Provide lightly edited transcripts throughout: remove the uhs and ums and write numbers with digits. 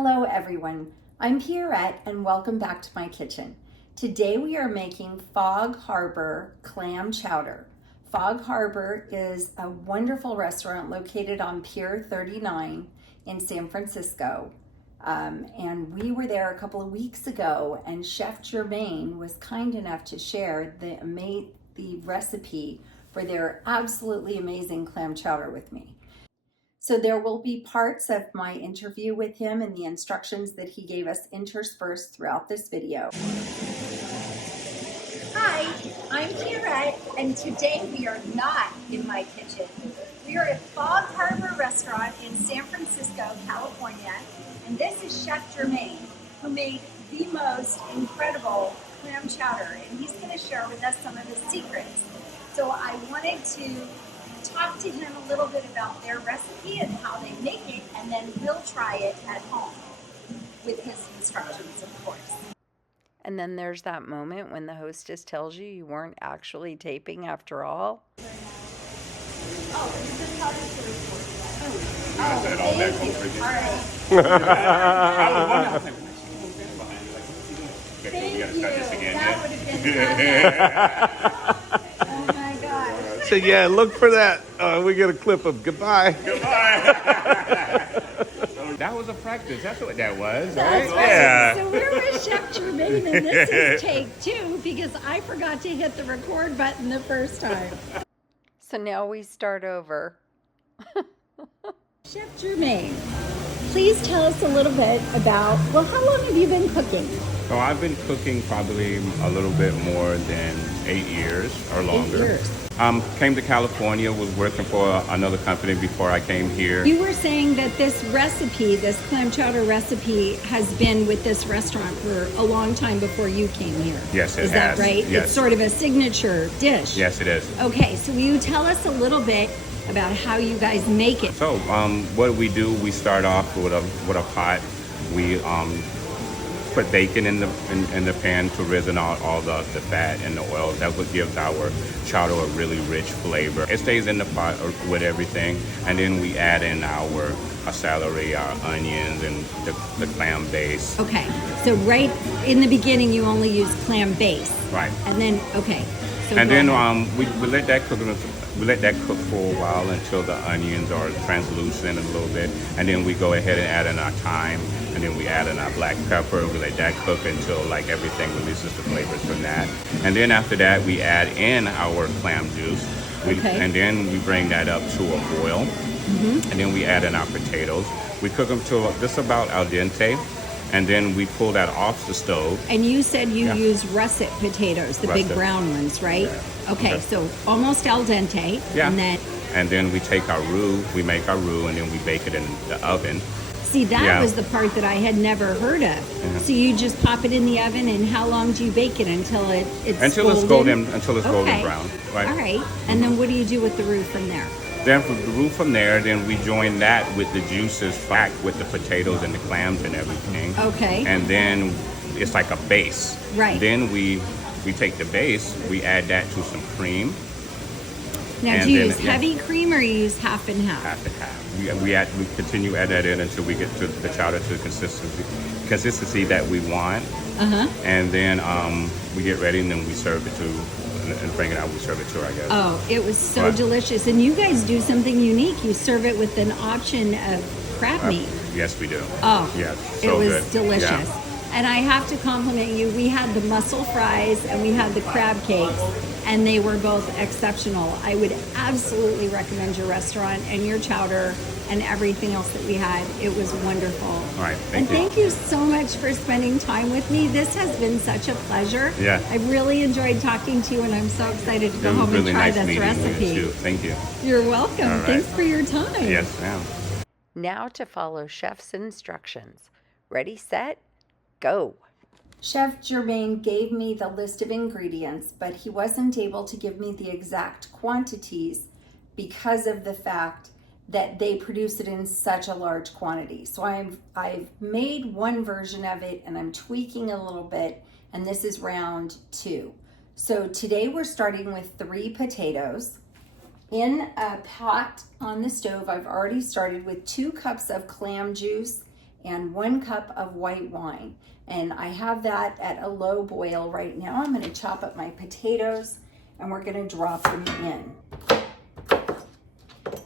Hello everyone, I'm Pierrette and welcome back to my kitchen. Today we are making Fog Harbor Clam Chowder. Fog Harbor is a wonderful restaurant located on Pier 39 in San Francisco. And we were there a couple of weeks ago and Chef Jermaine was kind enough to share the recipe for their absolutely amazing clam chowder with me. So there will be parts of my interview with him and the instructions that he gave us interspersed throughout this video. Hi, I'm Pierrette, and today we are not in my kitchen. We are at Fog Harbor Restaurant in San Francisco, California, and this is Chef Jermaine, who made the most incredible clam chowder, and he's going to share with us some of his secrets. So I wanted to talk to him a little bit about their recipe and how they make it, and then we'll try it at home with his instructions, of course. And then there's that moment when the hostess tells you you weren't actually taping after all. Oh, is this how this works? All right. Thank you. That would have been perfect. Oh my gosh. So yeah, look for that. We get a clip of goodbye. That was a practice. That's what that was, That's right? right. Yeah. So we're with Chef Jermaine, and this is take 2 because I forgot to hit the record button the first time. So now we start over. Chef Jermaine, please tell us a little bit about, well, how long have you been cooking? So I've been cooking probably a little bit more than 8 years or longer. 8 years. Came to California, was working for another company before I came here. You were saying that this recipe, this clam chowder recipe, has been with this restaurant for a long time before you came here. Yes, it has. Is that has. right? Yes. It's sort of a signature dish. Yes, it is. Okay, so will you tell us a little bit about how you guys make it? So what we do, we start off with a pot. We put bacon in the pan to risen out all the fat and the oil. That's what gives our chowder a really rich flavor. It stays in the pot with everything, and then we add in our celery, our onions, and the clam base. Okay, so right in the beginning you only use clam base. Right. And then, okay. So And go then ahead. we let that cook. We let that cook for a while until the onions are translucent a little bit, and then we go ahead and add in our thyme, and then we add in our black pepper. We let that cook until like everything releases the flavors from that, and then after that we add in our clam juice, and then we bring that up to a boil, and then we add in our potatoes. We cook them to just about al dente. And then we pull that off the stove. And you said you use russet potatoes, the big Russet. brown ones, right? Yeah. Okay, so almost al dente. Yeah. And then, we take our roux, we make our roux, and then we bake it in the oven. see, that was the part that I had never heard of. So you just pop it in the oven, and how long do you bake it until it's golden? Until it's golden brown. Right. All right. And then what do you do with the roux from there? Then from the roux from there, then we join that with the juices back with the potatoes and the clams and everything. Okay. And then it's like a base. Right. Then we take the base, we add that to some cream. Now, And do you then, use heavy cream or you use half and half? Half and half. We continue to add that in until we get to the chowder to the consistency that we want. And then we get ready, and then we serve it to, and bring it out. We serve it to our guests. Oh, it was so delicious. And you guys do something unique. You serve it with an option of crab meat. Yes, we do. Oh, yes, it so was good. delicious. Yeah. And I have to compliment you. We had the mussel fries and we had the crab cakes, and they were both exceptional. I would absolutely recommend your restaurant and your chowder and everything else that we had. It was wonderful. All right, Thank you so much for spending time with me. This has been such a pleasure. Yeah. I really enjoyed talking to you, and I'm so excited to go It was home really and try nice this meeting recipe. you too. Thank you. You're welcome. All right. Thanks for your time. Yes, ma'am. Now to follow Chef's instructions. Ready, set, go. Chef Jermaine gave me the list of ingredients, but he wasn't able to give me the exact quantities because of the fact that they produce it in such a large quantity. So I've made one version of it and I'm tweaking a little bit, and this is round 2. So today we're starting with 3 potatoes. In a pot on the stove, I've already started with 2 cups of clam juice and 1 cup of white wine. And I have that at a low boil right now. I'm gonna chop up my potatoes and we're gonna drop them in.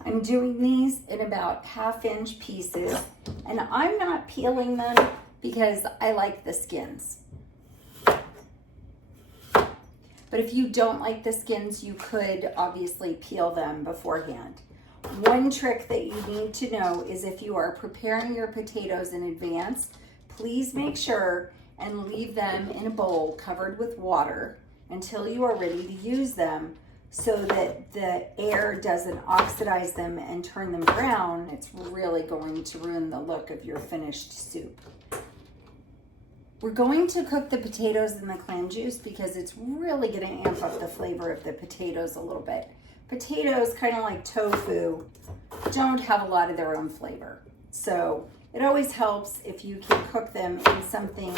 I'm doing these in about 1/2-inch pieces, and I'm not peeling them because I like the skins. But if you don't like the skins, you could obviously peel them beforehand. One trick that you need to know is if you are preparing your potatoes in advance, please make sure and leave them in a bowl covered with water until you are ready to use them, so that the air doesn't oxidize them and turn them brown. It's really going to ruin the look of your finished soup. We're going to cook the potatoes in the clam juice because it's really going to amp up the flavor of the potatoes a little bit. Potatoes, kind of like tofu, don't have a lot of their own flavor. So it always helps if you can cook them in something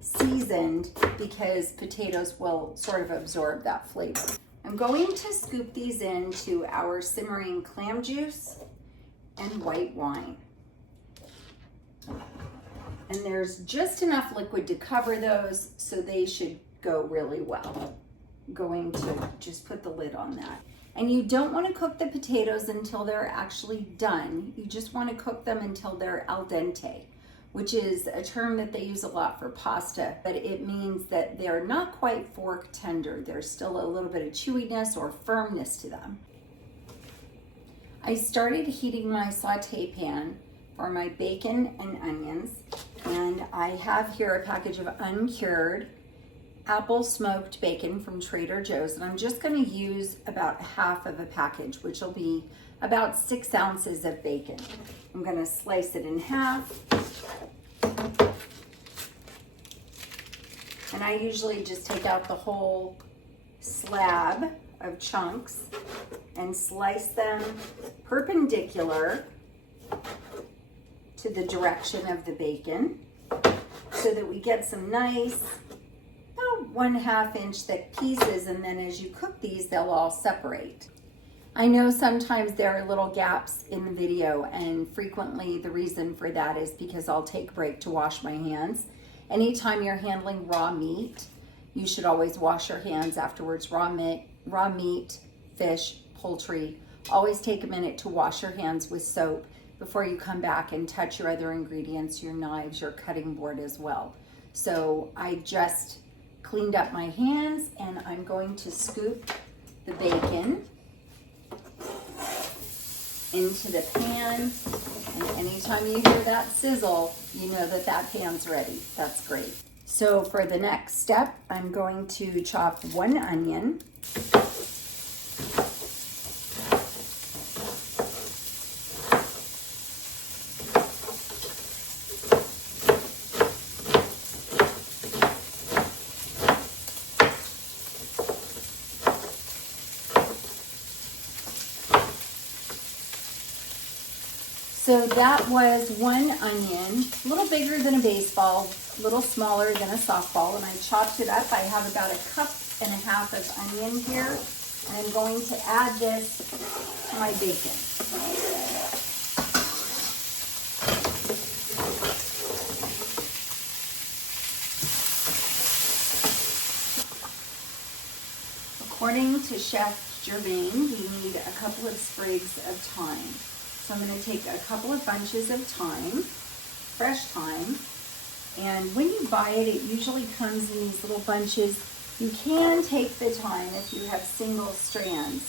seasoned, because potatoes will sort of absorb that flavor. I'm going to scoop these into our simmering clam juice and white wine. And there's just enough liquid to cover those, so they should go really well. I'm going to just put the lid on that. And you don't want to cook the potatoes until they're actually done. You just want to cook them until they're al dente, which is a term that they use a lot for pasta, but it means that they're not quite fork tender. There's still a little bit of chewiness or firmness to them. I started heating my saute pan for my bacon and onions, and I have here a package of uncured apple smoked bacon from Trader Joe's, and I'm just going to use about 1/2 of a package, which will be about 6 ounces of bacon. I'm going to slice it in half, and I usually just take out the whole slab of chunks and slice them perpendicular to the direction of the bacon, so that we get some nice 1/2 inch thick pieces, and then as you cook these, they'll all separate. I know sometimes there are little gaps in the video, and frequently the reason for that is because I'll take a break to wash my hands. Anytime you're handling raw meat, you should always wash your hands afterwards. Raw meat, fish, poultry, always take a minute to wash your hands with soap before you come back and touch your other ingredients, your knives, your cutting board as well. So I just cleaned up my hands, and I'm going to scoop the bacon into the pan, and anytime you hear that sizzle, you know that that pan's ready. That's great. So for the next step, I'm going to chop 1 onion. So that was 1 onion, a little bigger than a baseball, a little smaller than a softball, and I chopped it up. I have about 1.5 cups of onion here, and I'm going to add this to my bacon. According to Chef Jermaine, we need a couple of sprigs of thyme. So I'm going to take a couple of bunches of thyme, fresh thyme, and when you buy it, it usually comes in these little bunches. You can take the time, if you have single strands,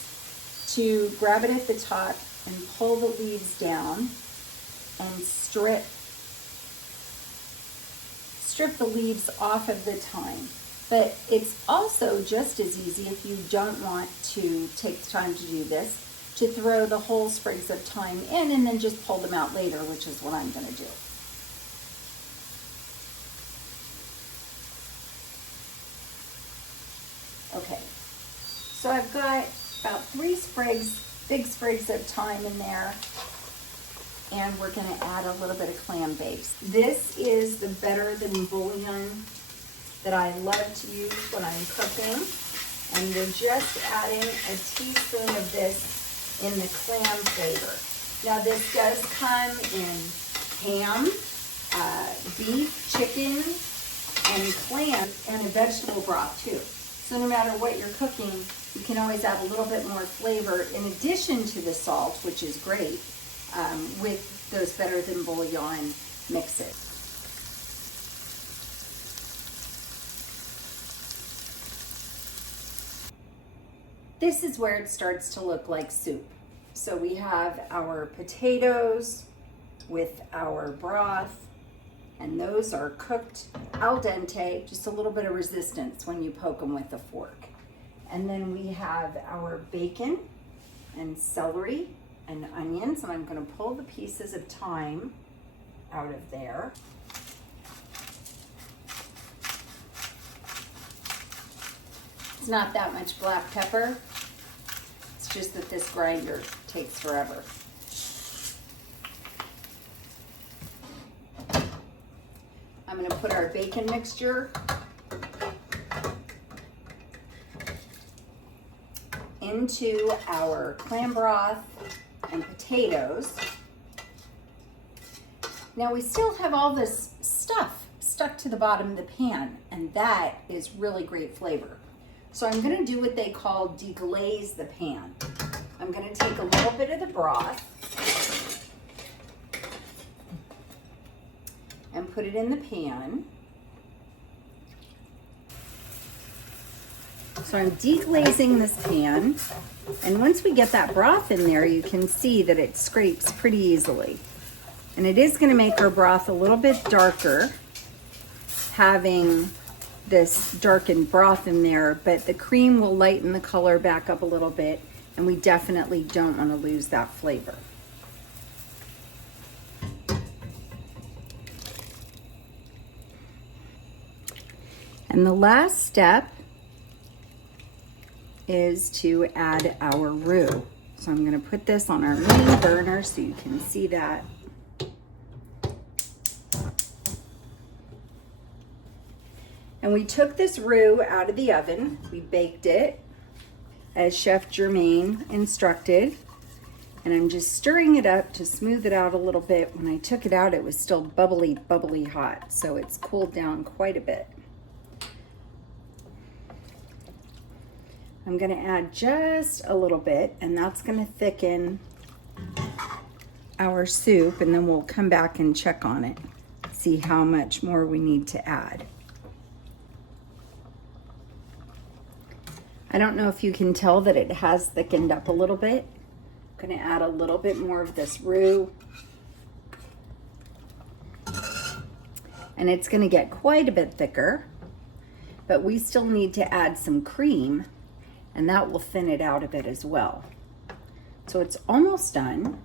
to grab it at the top and pull the leaves down and strip the leaves off of the thyme. But it's also just as easy, if you don't want to take the time to do this, to throw the whole sprigs of thyme in and then just pull them out later, which is what I'm going to do. Okay, so I've got about 3 big sprigs of thyme in there, and we're going to add a little bit of clam base. This is the better than bouillon that I love to use when I'm cooking, and we're just adding a teaspoon of this in the clam flavor. Now this does come in ham, beef, chicken, and clam, and a vegetable broth too. So no matter what you're cooking, you can always add a little bit more flavor in addition to the salt, which is great, with those better than bouillon mixes. This is where it starts to look like soup. So we have our potatoes with our broth, and those are cooked al dente, just a little bit of resistance when you poke them with a fork. And then we have our bacon and celery and onions, and I'm going to pull the pieces of thyme out of there. It's not that much black pepper. It's just that this grinder takes forever. I'm going to put our bacon mixture into our clam broth and potatoes. Now we still have all this stuff stuck to the bottom of the pan, and that is really great flavor. So I'm going to do what they call deglaze the pan. I'm going to take a little bit of the broth and put it in the pan. So I'm deglazing this pan, and once we get that broth in there, you can see that it scrapes pretty easily. And it is going to make our broth a little bit darker, having this darkened broth in there, but the cream will lighten the color back up a little bit, and we definitely don't want to lose that flavor. And the last step is to add our roux. So I'm going to put this on our main burner so you can see that. And we took this roux out of the oven. We baked it as Chef Jermaine instructed. And I'm just stirring it up to smooth it out a little bit. When I took it out, it was still bubbly, bubbly hot. So it's cooled down quite a bit. I'm going to add just a little bit, and that's going to thicken our soup, and then we'll come back and check on it, see how much more we need to add. I don't know if you can tell that it has thickened up a little bit. I'm going to add a little bit more of this roux, and it's going to get quite a bit thicker, but we still need to add some cream, and that will thin it out a bit as well. So it's almost done.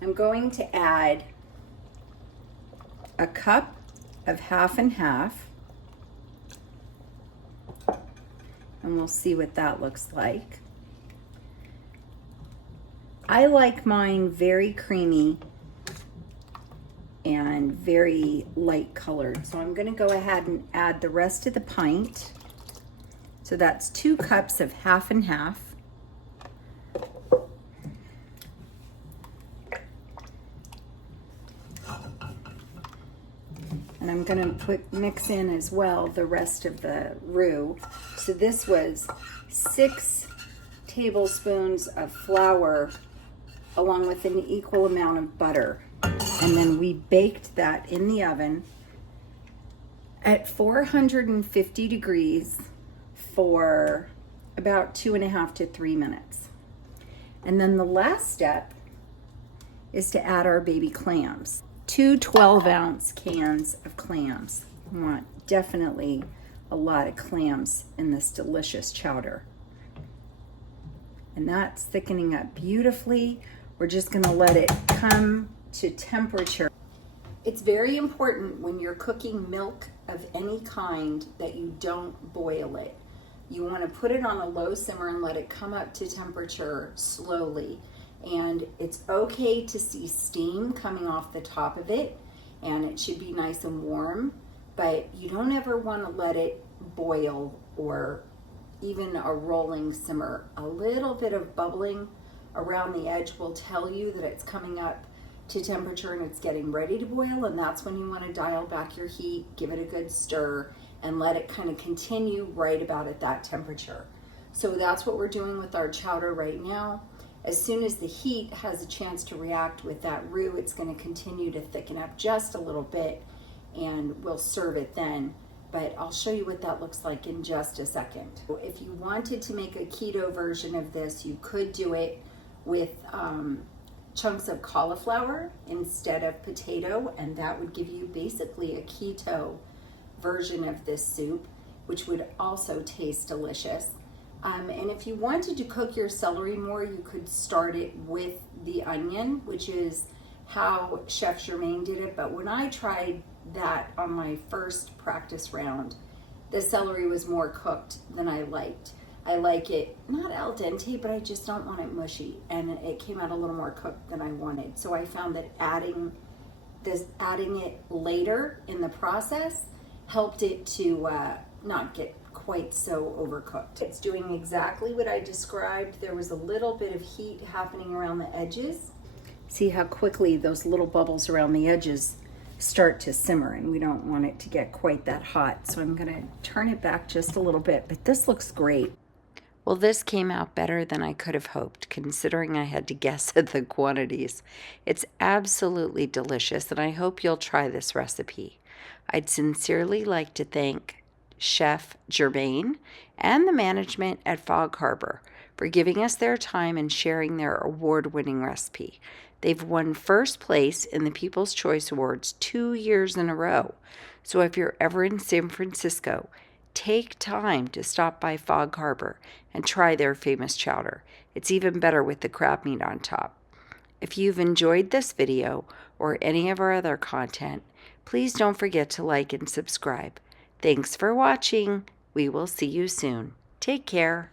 I'm going to add a cup of half and half, and we'll see what that looks like. I like mine very creamy and very light colored, so I'm going to go ahead and add the rest of the pint. So that's 2 cups of half and half. And I'm going to mix in as well the rest of the roux. So this was 6 tablespoons of flour along with an equal amount of butter. And then we baked that in the oven at 450 degrees for about 2.5 to 3 minutes. And then the last step is to add our baby clams. 2 12-ounce cans of clams. We want definitely a lot of clams in this delicious chowder. And that's thickening up beautifully. We're just going to let it come to temperature. It's very important when you're cooking milk of any kind that you don't boil it. You want to put it on a low simmer and let it come up to temperature slowly. And it's okay to see steam coming off the top of it, and it should be nice and warm, but you don't ever want to let it boil or even a rolling simmer. A little bit of bubbling around the edge will tell you that it's coming up to temperature and it's getting ready to boil, and that's when you want to dial back your heat, give it a good stir, and let it kind of continue right about at that temperature. So that's what we're doing with our chowder right now. As soon as the heat has a chance to react with that roux, it's going to continue to thicken up just a little bit, and we'll serve it then. But I'll show you what that looks like in just a second. If you wanted to make a keto version of this, you could do it with chunks of cauliflower instead of potato, and that would give you basically a keto version of this soup, which would also taste delicious. And if you wanted to cook your celery more, you could start it with the onion, which is how Chef Jermaine did it. But when I tried that on my first practice round, the celery was more cooked than I liked. I like it not al dente, but I just don't want it mushy, and it came out a little more cooked than I wanted. So I found that adding it later in the process helped it to not get quite so overcooked. It's doing exactly what I described. There was a little bit of heat happening around the edges. See how quickly those little bubbles around the edges start to simmer, and we don't want it to get quite that hot. So I'm gonna turn it back just a little bit, but this looks great. Well, this came out better than I could have hoped, considering I had to guess at the quantities. It's absolutely delicious, and I hope you'll try this recipe. I'd sincerely like to thank Chef Jermaine and the management at Fog Harbor for giving us their time and sharing their award-winning recipe. They've won first place in the People's Choice Awards 2 years in a row. So if you're ever in San Francisco, take time to stop by Fog Harbor and try their famous chowder. It's even better with the crab meat on top. If you've enjoyed this video or any of our other content, please don't forget to like and subscribe. Thanks for watching. We will see you soon. Take care.